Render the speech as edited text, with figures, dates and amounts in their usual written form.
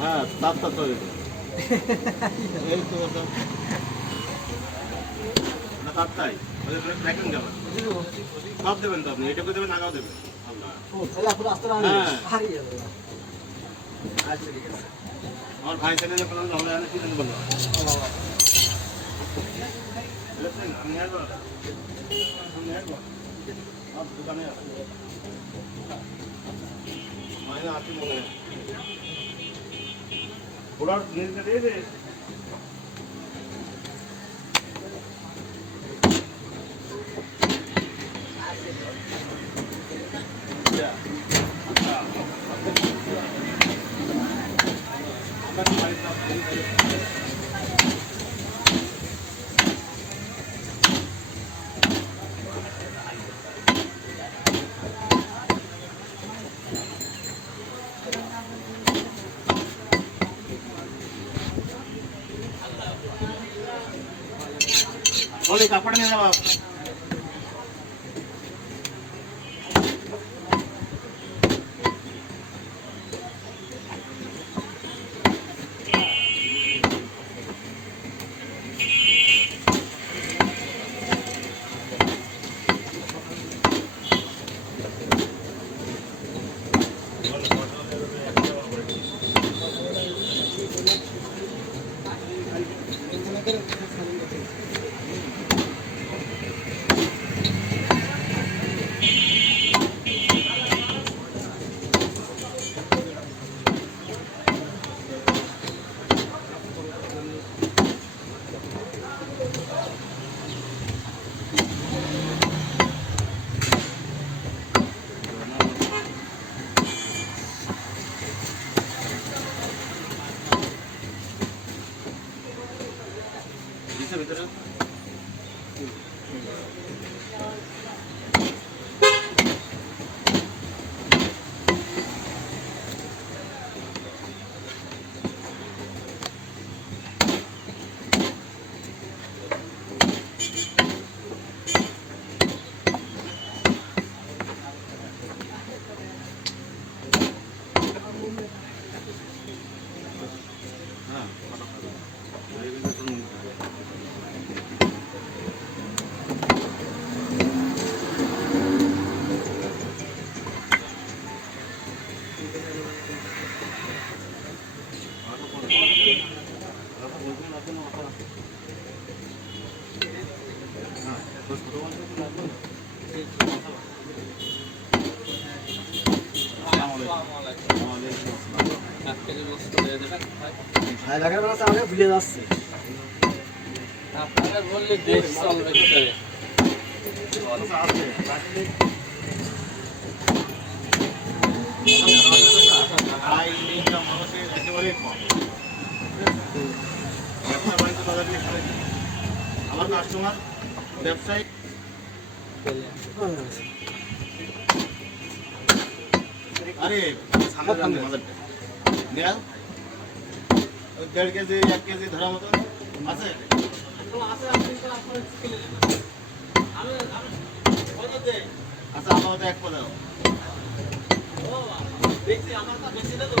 হ্যাঁ তার তো এই তো না তারটাই প্যাকিং যাবে সব দেবেন তো আপনি এটাকে দেবেন আগাও দেবেন আমার ভাই ছেলে যখন হলে আনে কি বললো আমি আসবো দোকানে মাইনে আসি মনে হয় ওরা নিয়ে দিয়ে দে ওই কাপড় নিয়ে যাও ভিতরে ভুলে যাচ্ছে আপনারা বললে দেশ চলবে ভিতরে আমার কাস্টমার ব্যবসায়ী আরে সামনে বাজারটা 1.5 কেজি 1 কেজি ধরা মতো আছে আচ্ছা আমাদের এক পদ দেখছি আমার কাছে বেশি না তো